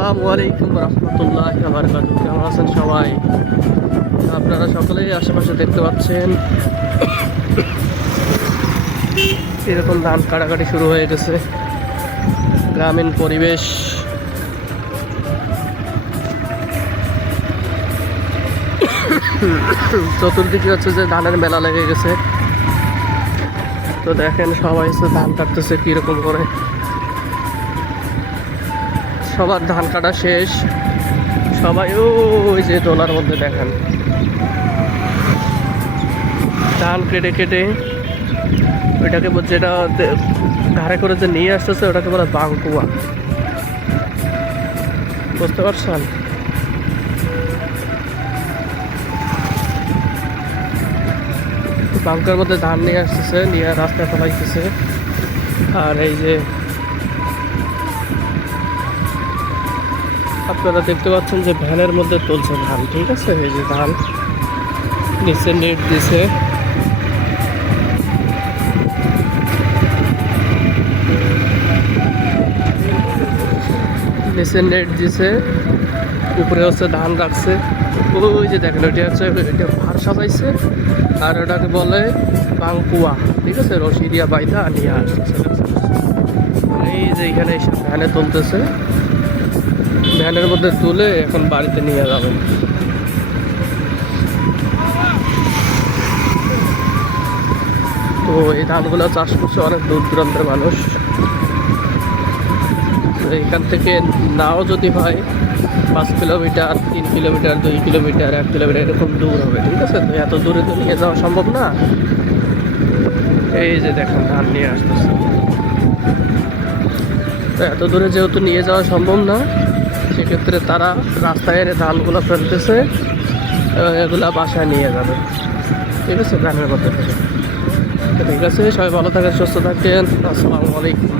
আসসালামু আলাইকুম রহমতুল্লাহ বারাকাতুহু। কেমন আছেন সবাই? আপনারা সকলেই আশেপাশে দেখতে পাচ্ছেন এরকম ধান কাটাকাটি শুরু হয়ে গেছে। গ্রামীণ পরিবেশ, চতুর্দিকে হচ্ছে যে ধানের মেলা লেগে গেছে। তো দেখেন সবাই হচ্ছে ধান কাটতেছে কিরকম করে। সবার ধান কাটা শেষ, সবাই ওই যে দোলার মধ্যে দেখেন ধান কেটে কেটে ওইটাকে যেটা ঘাড়ে করে যে নিয়ে আসতেছে ওটাকে বলে বাংকুয়া। বুঝতে পারছেন? বাংকার মধ্যে ধান নিয়ে আসতেছে, নিয়ে রাস্তায় ফেলাইতেছে। আর এই যে আপনারা দেখতে পাচ্ছেন যে ভ্যানের মধ্যে তুলছে ধান, ঠিক আছে? এই যে ধান নিচে নেট দিছে, নিচে নেট দিছে, উপরে হচ্ছে ধান রাখছে। ওই যে দেখেন ওইটা হচ্ছে এটা ভার সাজাইছে, আর ওটাকে বলে বাংকুয়া, ঠিক আছে? রশি দিয়া বাইদা নিয়ে আসতেছে। এই যে এখানে এসে ভ্যানে তুলতেছে, ভ্যানের মধ্যে তুলে এখন বাড়িতে নিয়ে যাবেন। তো এই ধানগুলো চাষ করছে অনেক দূর দূরান্তের মানুষ। এখান থেকে নাও যদি হয় 5 কিলোমিটার, 3 কিলোমিটার, 2 কিলোমিটার, 1 কিলোমিটার এরকম দূর হবে, ঠিক আছে? তো এত দূরে তো নিয়ে যাওয়া সম্ভব না। এই যে দেখেন ধান নিয়ে আসতেছে। তো এত দূরে যেহেতু নিয়ে যাওয়া সম্ভব না, সেক্ষেত্রে তারা রাস্তায় এনে ধানগুলো ফেলতেছে, এগুলা বাসায় নিয়ে যাবে, ঠিক আছে? গ্রামের মধ্যে থেকে। ঠিক আছে, সবাই ভালো থাকেন, সুস্থ থাকেন। আসসালামু আলাইকুম।